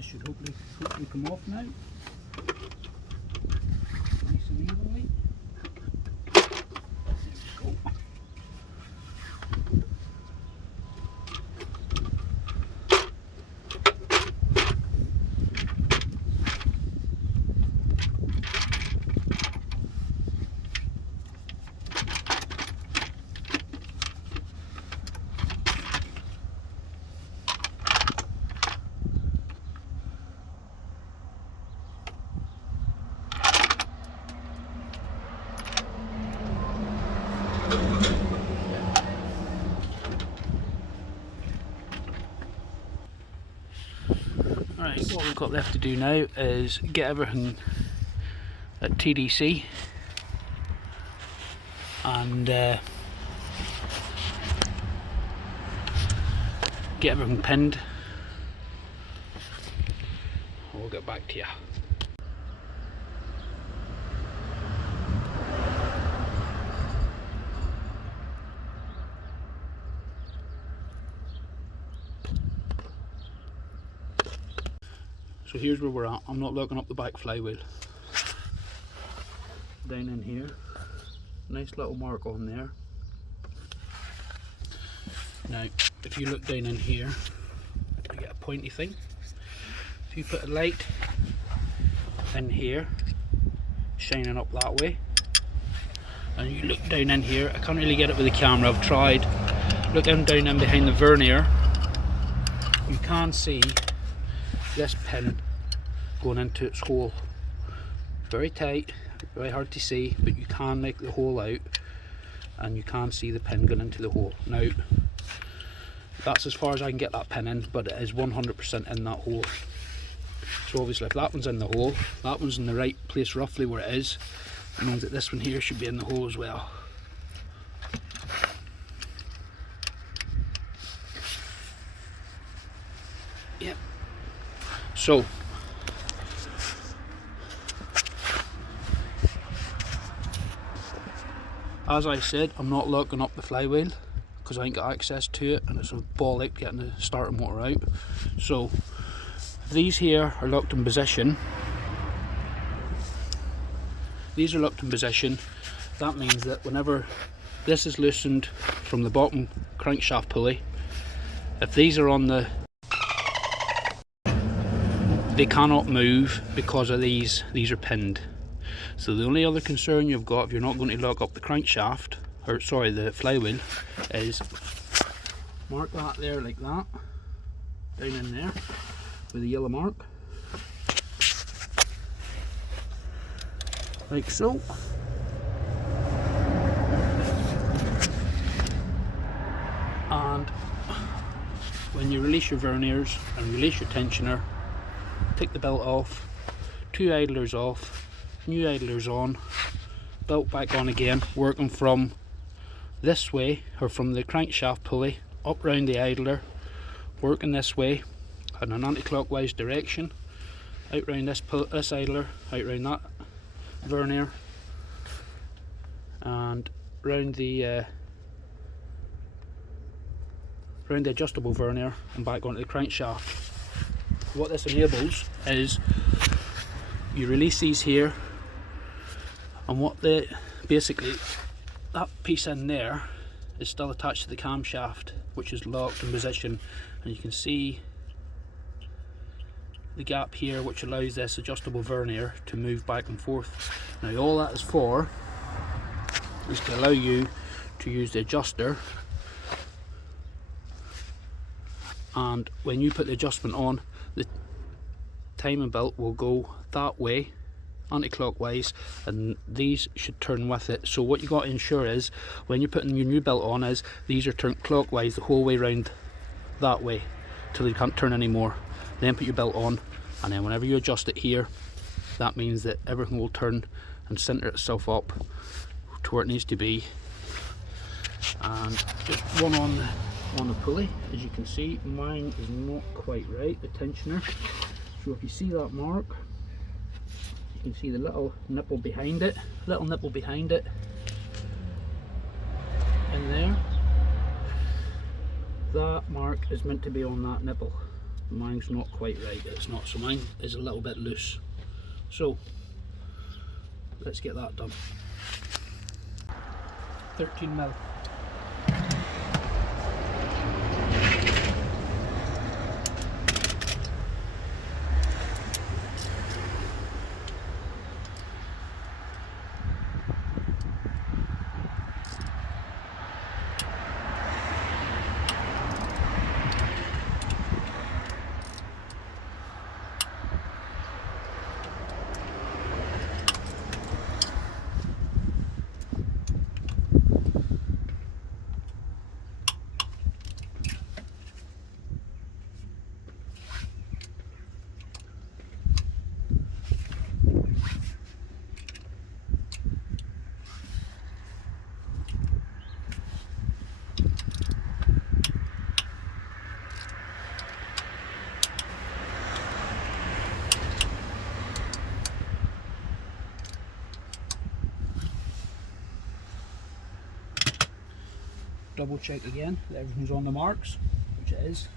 This should hopefully come off now. Nice and evenly. There we go. Alright, what we've got left to do now is get everything at TDC and get everything pinned. We'll get back to you. So here's where we're at. I'm not looking up the back flywheel. Down in here, nice little mark on there. Now, if you look down in here, you get a pointy thing. If you put a light in here, shining up that way, and you look down in here, I can't really get it with the camera, I've tried. Looking down in behind the vernier, you can see this pin going into its hole. Very tight, very hard to see, but you can make the hole out and you can see the pin going into the hole. Now, that's as far as I can get that pin in, but it is 100% in that hole. So obviously if that one's in the hole, that one's in the right place roughly where it is, it means that this one here should be in the hole as well. Yep. So as I said, I'm not locking up the flywheel because I ain't got access to it and it's a ball ache getting the starter motor out. So these here are locked in position. These are locked in position. That means that whenever this is loosened from the bottom crankshaft pulley, if these are on the, they cannot move because of these are pinned. So the only other concern you've got if you're not going to lock up the crankshaft, or sorry, the flywheel, is mark that there like that, down in there with a yellow mark, like so. And when you release your verniers and release your tensioner, take the belt off, 2 idlers off, new idlers on, belt back on again, working from this way, or from the crankshaft pulley up round the idler, working this way in an anti-clockwise direction, out round this idler, out round that vernier, and round the adjustable vernier and back onto the crankshaft. What this enables is you release these here, and what basically that piece in there is still attached to the camshaft, which is locked in position, and you can see the gap here which allows this adjustable vernier to move back and forth. Now all that is for is to allow you to use the adjuster, and when you put the adjustment on, the timing belt will go that way anti-clockwise and these should turn with it. So what you got to ensure is when you're putting your new belt on is these are turned clockwise the whole way round that way till you can't turn anymore. Then put your belt on, and then whenever you adjust it here, that means that everything will turn and center itself up to where it needs to be. And just one on the pulley, as you can see, mine is not quite right, the tensioner. So if you see that mark, you can see the little nipple behind it, in there. That mark is meant to be on that nipple. Mine's not quite right, it's not, so mine is a little bit loose. So let's get that done. 13mm. Double check again that everything's on the marks, which it is.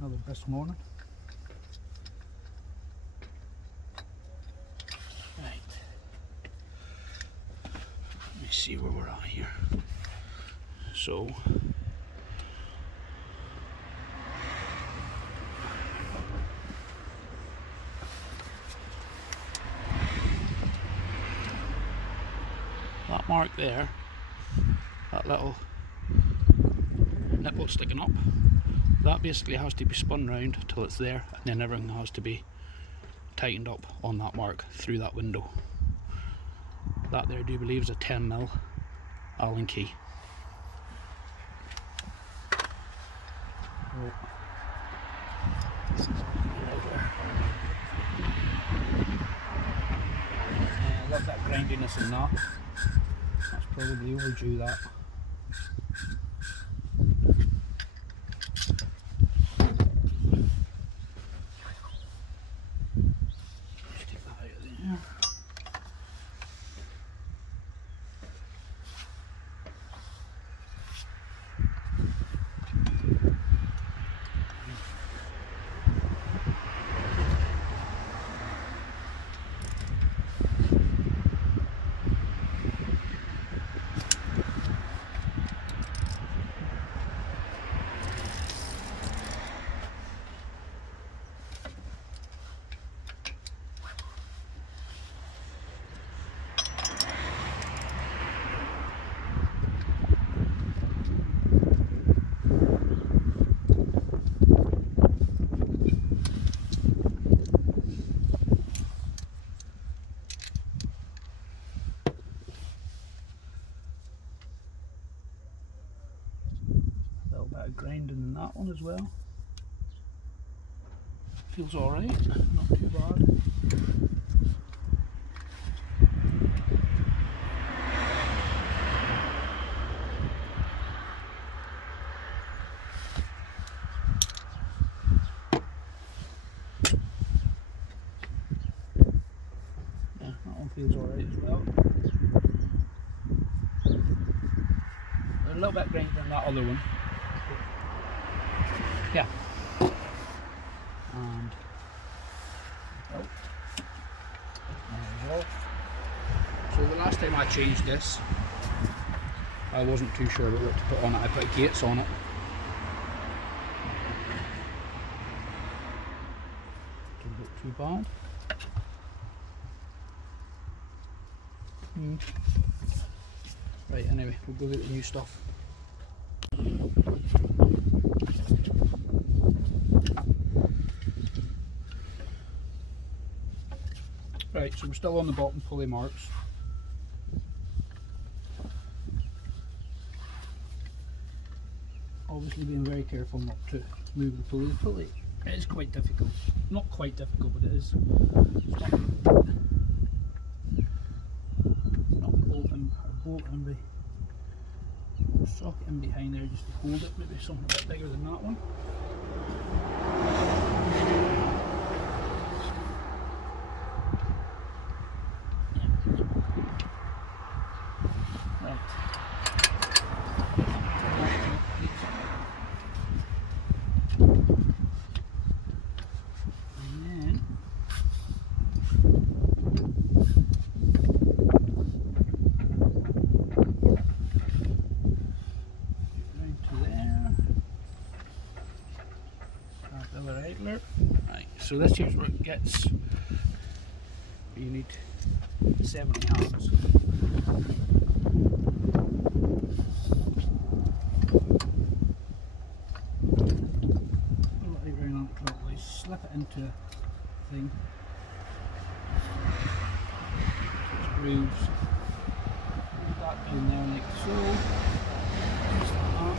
Another this morning. See where we're at here. So that mark there, that little nipple sticking up, that basically has to be spun round till it's there, and then everything has to be tightened up on that mark through that window. That there I do believe is a 10mm Allen key. I love that grindiness in that. That's probably overdue, that. Just take that out of there. Grinding in that one as well. Feels alright, not too bad. Yeah, that one feels alright as well. A little bit grinder than that other one. Yeah. And oh, there we go. So the last time I changed this, I wasn't too sure what to put on it. I put gates on it. Didn't look too bad. Right, anyway, we'll go get the new stuff. Right, so we're still on the bottom pulley marks. Obviously being very careful not to move the pulley. The pulley is quite difficult. Not quite difficult, but it is. Not can be. Socket in behind there just to hold it, maybe something a bit bigger than that one. Right. And then right, so this here's where it gets, you need 70 hands. Pull it right round clockwise, slip it into a thing, grooves, put that down there like so. Just like that.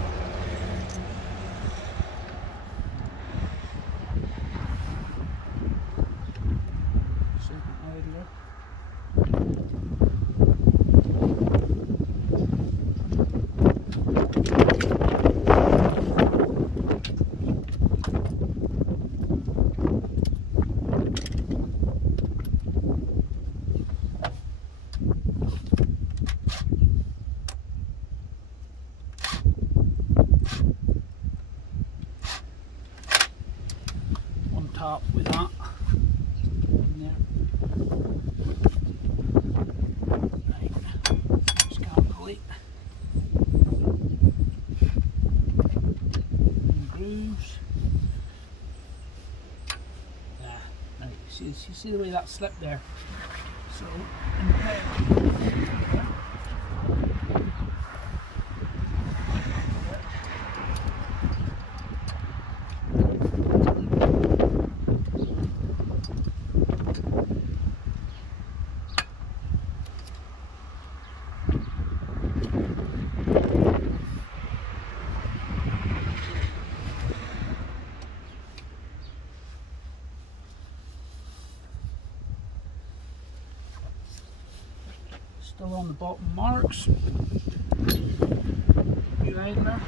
Top with that in there. Right, just calculate. And grooves. Right, you see the way that slipped there? So, still on the bottom marks. New idler.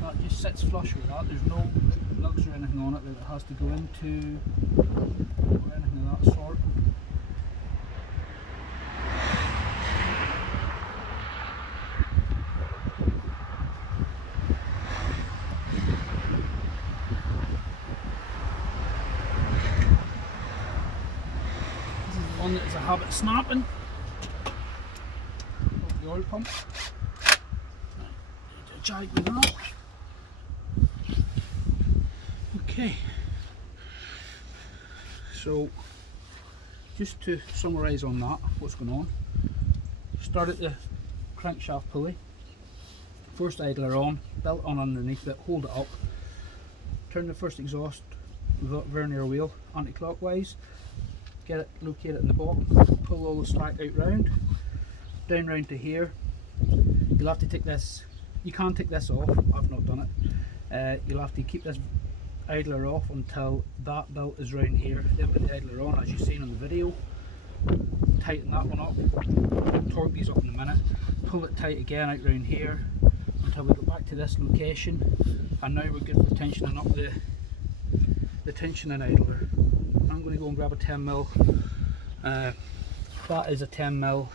That just sits flush with that. There's no lugs or anything on it that it has to go into or anything of that sort. One that is a habit of snapping. The oil pump. Need to jig with that. Okay. So, just to summarise on that, what's going on. Start at the crankshaft pulley. First idler on, belt on underneath it, hold it up. Turn the first exhaust vernier wheel anti-clockwise. Get it, locate it in the bottom, pull all the slack out round, down round to here. You'll have to take this, you can't take this off, I've not done it. You'll have to keep this idler off until that belt is round here. Then put the idler on as you've seen on the video. Tighten that one up, torque these up in a minute, pull it tight again out round here until we go back to this location, and now we're good for tensioning up the tensioning idler. I'm going to go and grab a 10mm, that is a 10mm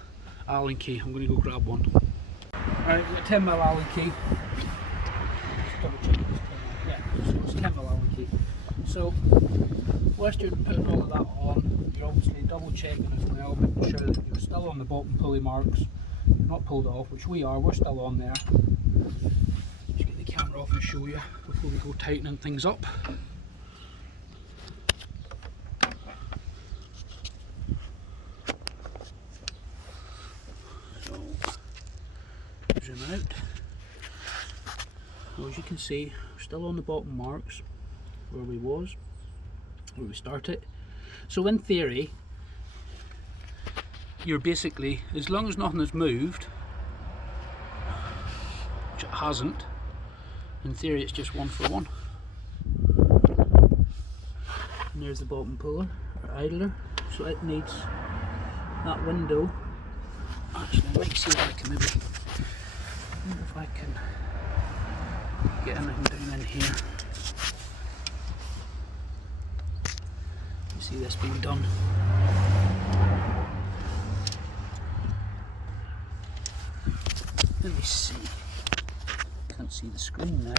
Allen key. I'm going to go grab one. Alright, we've got a 10mm Allen key. Just double check this 10mm. Yeah, so it's a 10mm Allen key. So, whilst you're putting all of that on, you're obviously double checking as well, making sure that you're still on the bottom pulley marks. You're not pulled it off, which we are, we're still on there. Just get the camera off and show you before we go tightening things up. Zoom out. Well, as you can see, we're still on the bottom marks where we started. So in theory, you're basically, as long as nothing has moved, it hasn't. In theory it's just 1 for 1. And there's the bottom puller, or idler, so it needs that window. Actually, I might see if I can maybe, wonder if I can get anything down in here. You see this being done. Let me see. Can't see the screen now.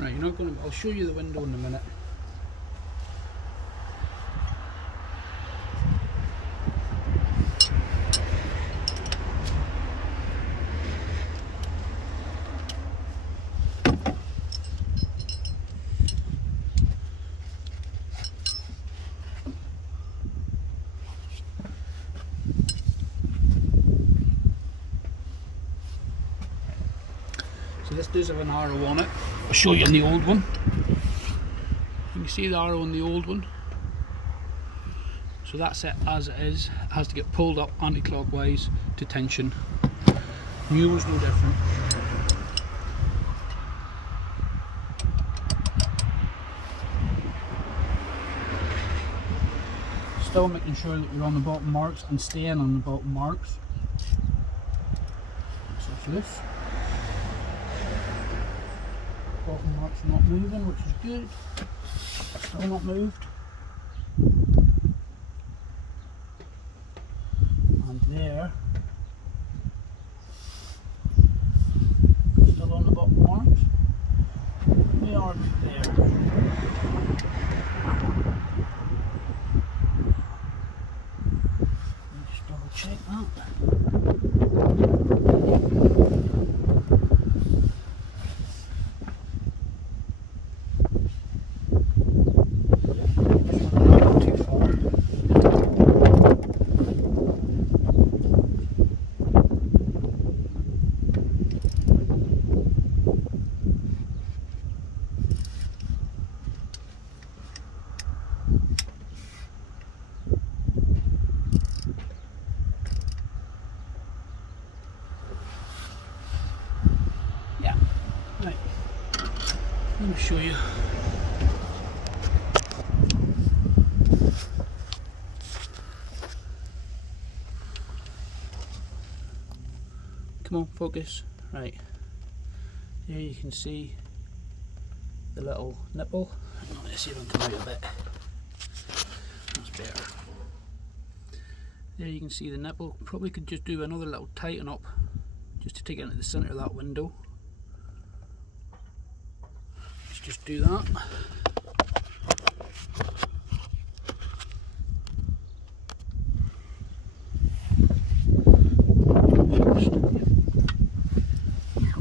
Right, you're not going to. I'll show you the window in a minute. So this does have an arrow on it. I'll show you in the old one. You can see the arrow on the old one. So that's it as it is. It has to get pulled up anti-clockwise to tension. New was no different. Still making sure that you're on the bottom marks and staying on the bottom marks. So it's loose. Bottom marks not moving, which is good. Still not moved. And there, still on the bottom marks. They are there. Let me just double check that. Let me show you. Come on, focus. Right. Here you can see the little nipple. Let's see if I can come out a bit. That's better. There you can see the nipple. Probably could just do another little tighten up just to take it into the centre of that window. Just do that.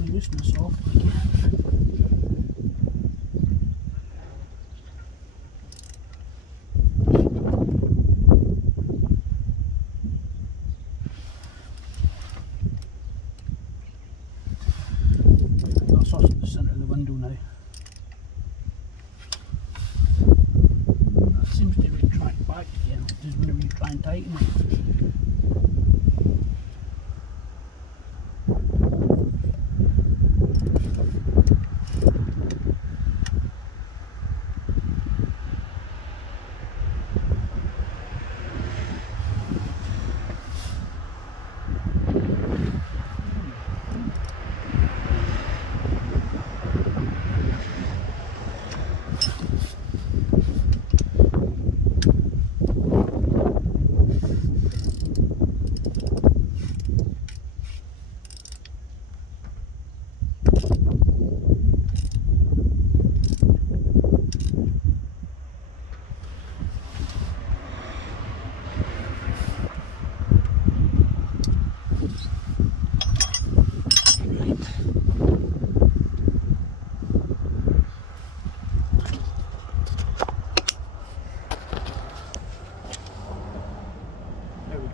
Loosen this off again. That's us at the centre of the window now. Seems to retract back again, just whenever you try and tighten it.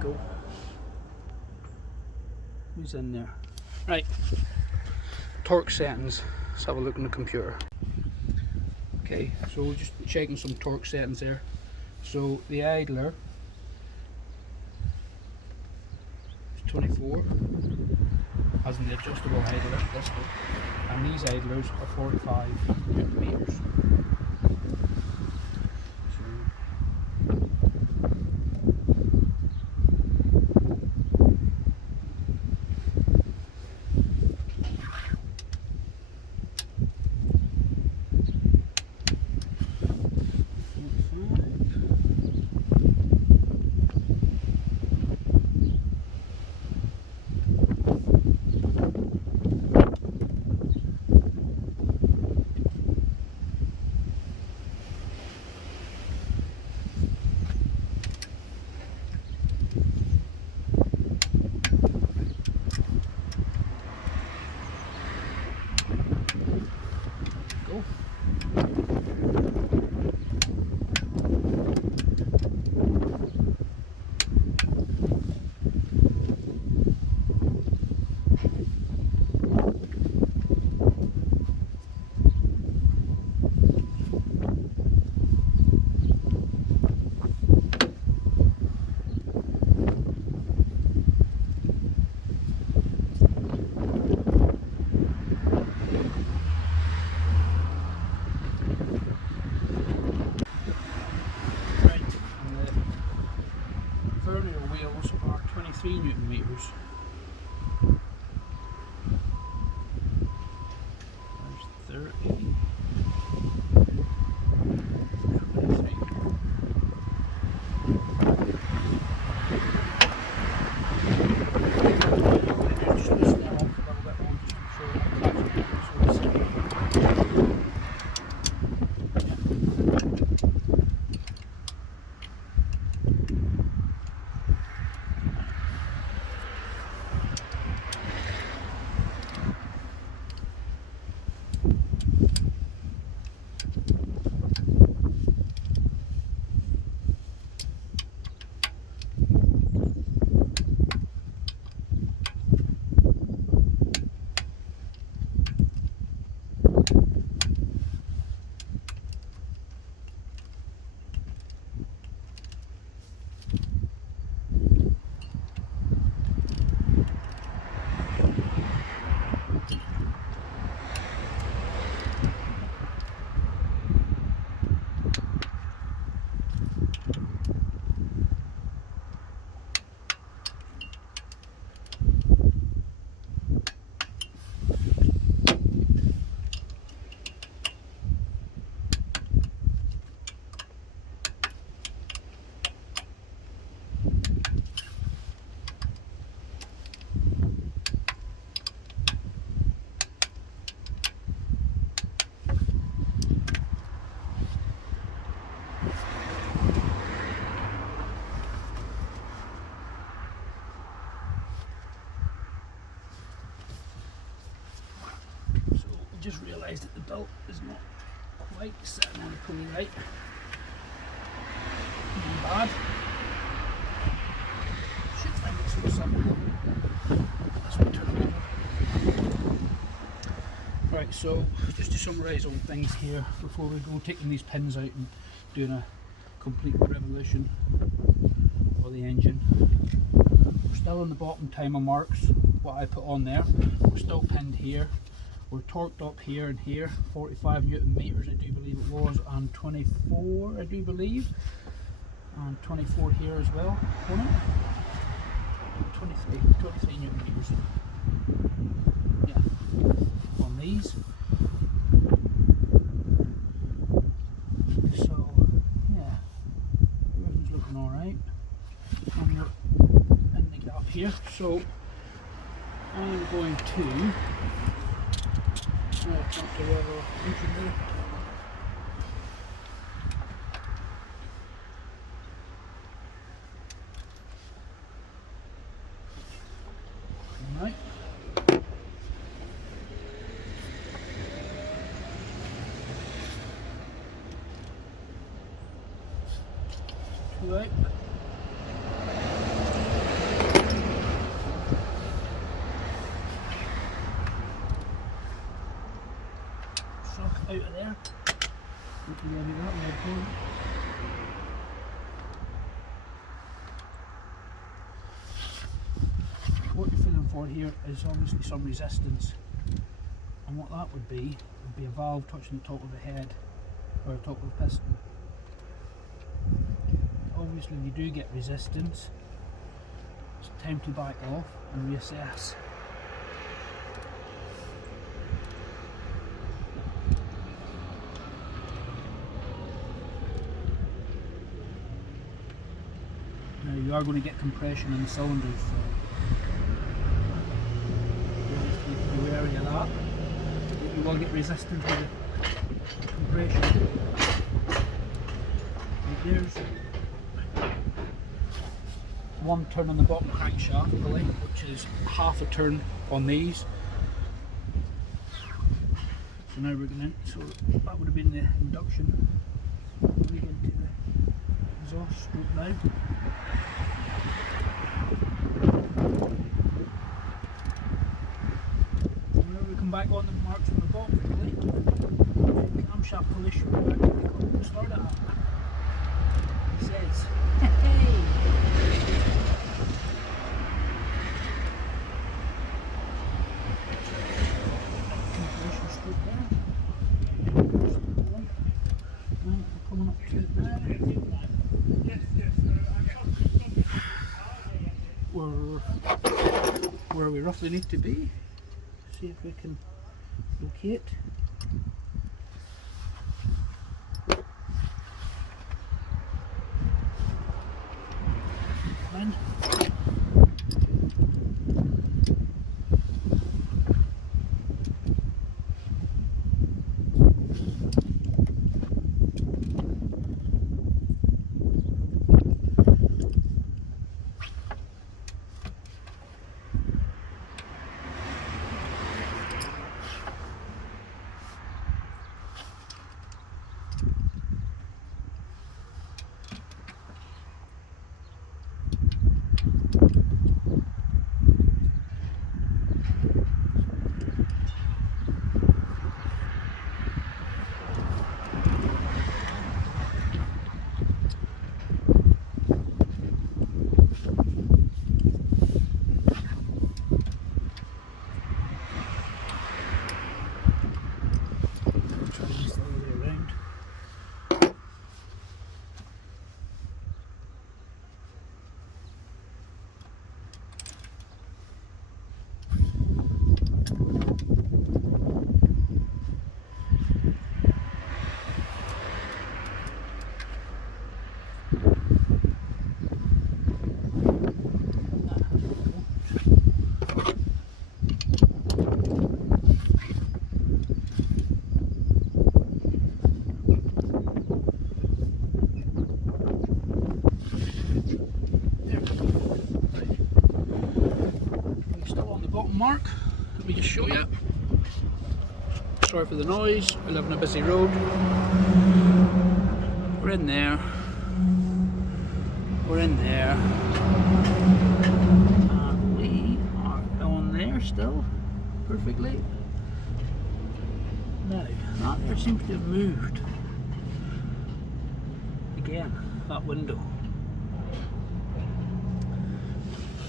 go. Who's in there? Right, torque settings. Let's have a look on the computer. Okay, so we're just checking some torque settings there. So the idler is 24, as in the adjustable idler, this one, and these idlers are 45 Newton meters. Wheels are 23 Newton meters. There's 30. 23. Just going to snap off a little bit more just to show that. Just realised that the belt is not quite sitting on the pulley right. Not bad. Should find it so simple. This one turn over. Right, so just to summarise on things here before we go taking these pins out and doing a complete revolution of the engine. We're still on the bottom timer marks, what I put on there. We're still pinned here. We're torqued up here and here, 45 Newton meters I do believe it was, and 24 I do believe, and 24 here as well, wasn't it? 23 Newton meters. Yeah, on these. So, yeah, everything's looking alright. And we're in the gap here, so I'm going to not to weather engine there. Right. Two out. out of there. What you're feeling for here is obviously some resistance, and what that would be a valve touching the top of the head or the top of the piston. Obviously you do get resistance, it's time to back off and reassess. Now you are going to get compression in the cylinders, so be wary of that. You will get resistance with the compression. And there's one turn on the bottom crankshaft really, which is half a turn on these. So now we're going to, so that would have been the induction. We get into the exhaust stroke now. Whenever we come back on the marks from the bottom really, camshaft polish should be back to the start at that. He says, hey! Where we roughly need to be. See if we can locate. Come in. Mark, let me just show you. Sorry for the noise, we live on a busy road. We're in there. We're in there. And we are on there still, perfectly. Now, that there seems to have moved. Again, that window.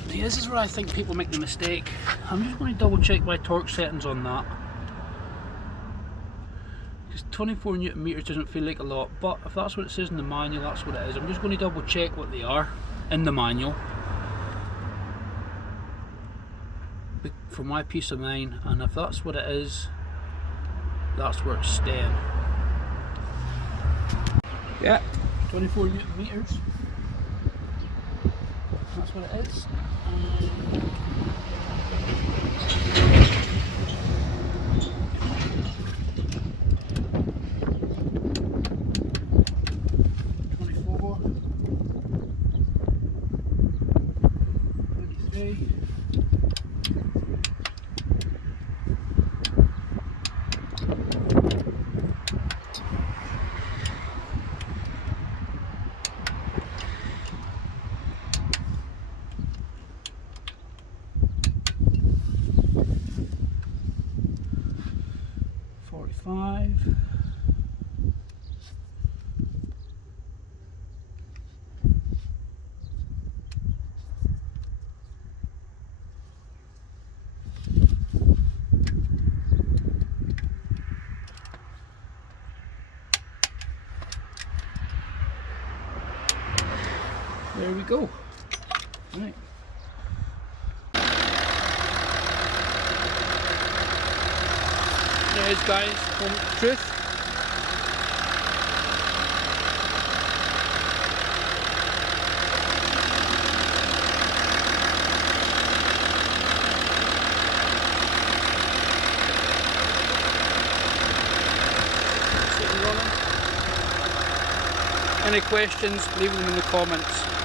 This is where I think people make the mistake. I'm just going to double check my torque settings on that. Because 24 Newton meters doesn't feel like a lot, but if that's what it says in the manual, that's what it is. I'm just going to double check what they are in the manual for my peace of mind, and if that's what it is, that's where it's staying. Yeah, 24 Newton meters. That's what it is. 24, 23. 45. there we go. Right. There it is, guys, moment of truth. Any questions, leave them in the comments.